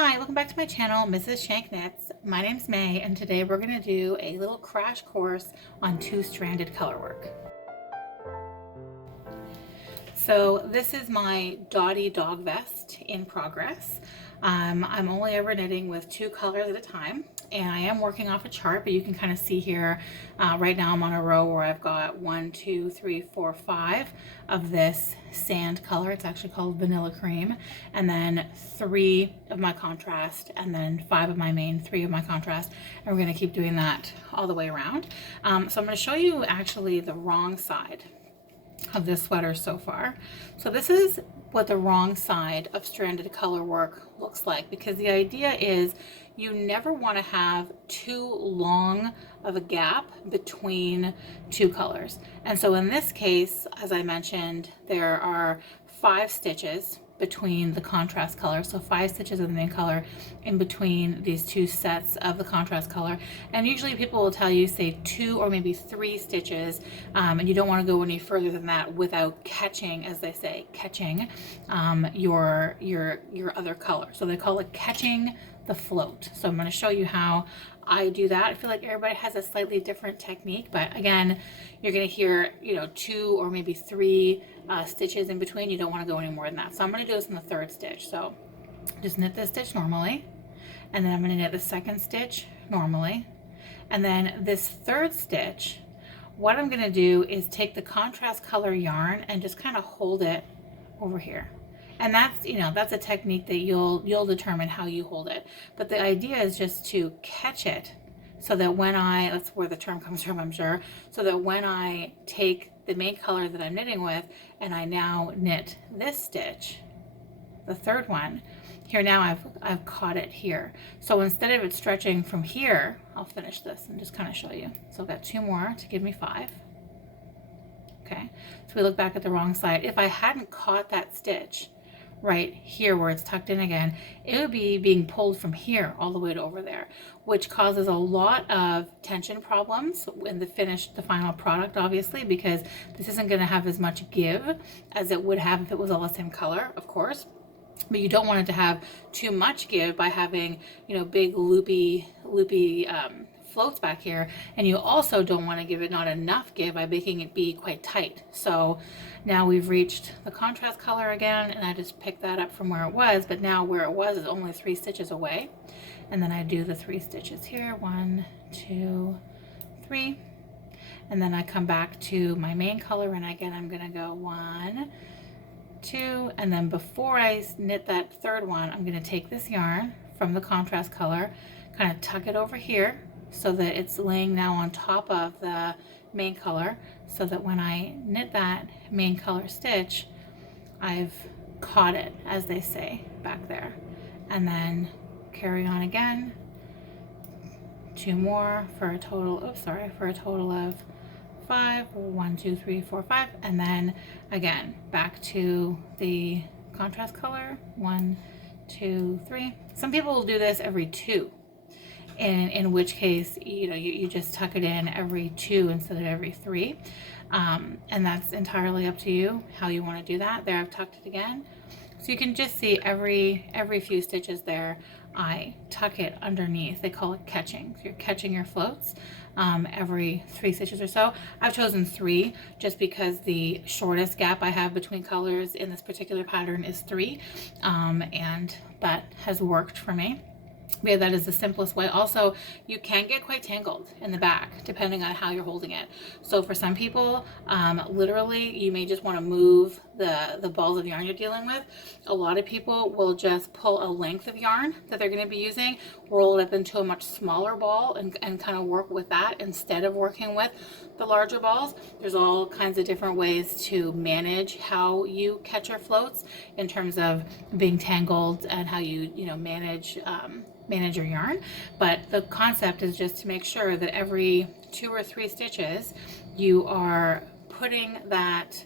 Hi, welcome back to my channel, Mrs. Shank Knits. My name's May, and today we're going to do a little crash course on two-stranded colorwork. So this is my Dotty dog vest in progress. I'm only ever knitting with two colors at a time, and I am working off a chart, but you can kind of see here, right now I'm on a row where I've got 1, 2, 3, 4, 5 of this sand color. It's actually called vanilla cream, and then 3 of my contrast, and then 5 of my main, 3 of my contrast, and we're going to keep doing that all the way around. So I'm going to show you actually the wrong side of this sweater so far. So this is what the wrong side of stranded color work looks like, because the idea is you never want to have too long of a gap between two colors. And so in this case, as I mentioned, there are 5 stitches between the contrast color, so 5 stitches of the main color in between these two sets of the contrast color. And usually people will tell you, say 2 or maybe 3 stitches, and you don't want to go any further than that without catching, as they say, catching your other color. So they call it catching the float. So I'm going to show you how I do that. I feel like everybody has a slightly different technique, but again, you're going to hear, 2 or maybe 3 stitches in between. You don't want to go any more than that. So I'm going to do this in the 3rd stitch. So just knit this stitch normally, and then I'm going to knit the 2nd stitch normally, and then this 3rd stitch, what I'm going to do is take the contrast color yarn and just kind of hold it over here. And that's, that's a technique that you'll determine how you hold it. But the idea is just to catch it so that when that's where the term comes from, I'm sure, so that when I take the main color that I'm knitting with and I now knit this stitch, the 3rd one, here now I've caught it here. So instead of it stretching from here, I'll finish this and just kind of show you. So I've got 2 more to give me 5. Okay, so we look back at the wrong side. If I hadn't caught that stitch right here where it's tucked in again, it would be being pulled from here all the way to over there, which causes a lot of tension problems in the final product, obviously, because this isn't going to have as much give as it would have if it was all the same color, of course. But you don't want it to have too much give by having, big loopy floats back here, and you also don't want to give it not enough give by making it be quite tight. So now we've reached the contrast color again, and I just picked that up from where it was, but now where it was is only 3 stitches away. And then I do the 3 stitches here, 1, 2, 3, and then I come back to my main color, and again I'm going to go 1, 2, and then before I knit that 3rd one, I'm going to take this yarn from the contrast color, kind of tuck it over here so that it's laying now on top of the main color, so that when I knit that main color stitch, I've caught it, as they say back there. And then carry on again, 2 more for a total, for a total of 5, 1, 2, 3, 4, 5, and then again back to the contrast color, 1, 2, 3. Some people will do this every 2, in which case you just tuck it in every 2 instead of every 3, and that's entirely up to you how you want to do that. There, I've tucked it again, so you can just see every few stitches there I tuck it underneath. They call it catching. So you're catching your floats every 3 stitches or so. I've chosen 3 just because the shortest gap I have between colors in this particular pattern is 3, and that has worked for me. Yeah, that is the simplest way. Also, you can get quite tangled in the back depending on how you're holding it. So for some people, literally, you may just want to move the balls of yarn you're dealing with. A lot of people will just pull a length of yarn that they're going to be using, roll it up into a much smaller ball, and kind of work with that instead of working with the larger balls. There's all kinds of different ways to manage how you catch your floats in terms of being tangled and how you manage your yarn. But the concept is just to make sure that every 2 or 3 stitches you are putting that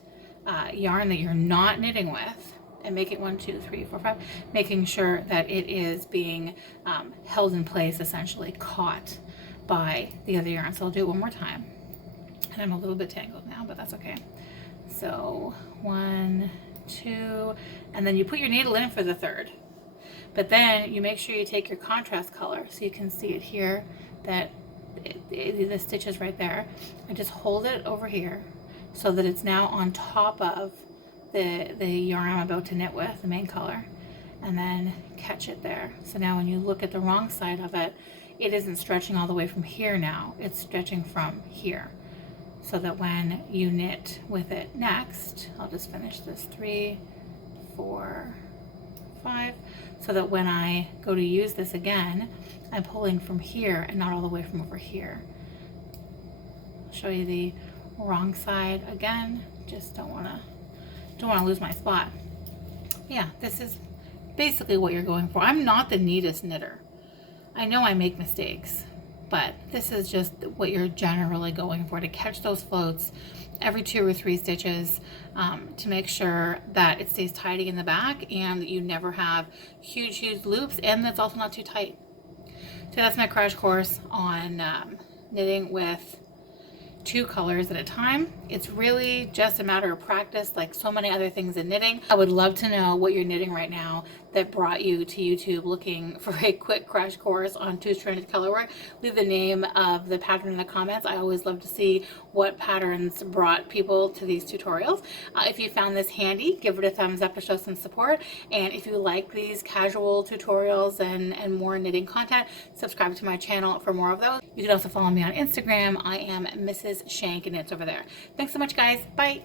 yarn that you're not knitting with, and make it 1, 2, 3, 4, 5, making sure that it is being held in place, essentially caught by the other yarn. So I'll do it one more time, and I'm a little bit tangled now, but that's okay. So 1, 2, and then you put your needle in for the 3rd. But then you make sure you take your contrast color, so you can see it here, that the stitch is right there. I just hold it over here so that it's now on top of the yarn I'm about to knit with, the main color, and then catch it there. So now when you look at the wrong side of it, it isn't stretching all the way from here now, it's stretching from here. So that when you knit with it next, I'll just finish this 3, 4, 5, so that when I go to use this again, I'm pulling from here and not all the way from over here. I'll show you the wrong side again, just don't want to lose my spot. Yeah, this is basically what you're going for. I'm not the neatest knitter. I know I make mistakes, but this is just what you're generally going for, to catch those floats every 2 or 3 stitches, to make sure that it stays tidy in the back and that you never have huge loops, and that's also not too tight. So that's my crash course on knitting with 2 colors at a time. It's really just a matter of practice, like so many other things in knitting. I would love to know what you're knitting right now that brought you to YouTube looking for a quick crash course on 2-stranded colorwork. Leave the name of the pattern in the comments. I always love to see what patterns brought people to these tutorials. If you found this handy, give it a thumbs up to show some support. And if you like these casual tutorials and more knitting content, subscribe to my channel for more of those. You can also follow me on Instagram. I am Mrs. Shank Knits over there. Thanks so much, guys. Bye.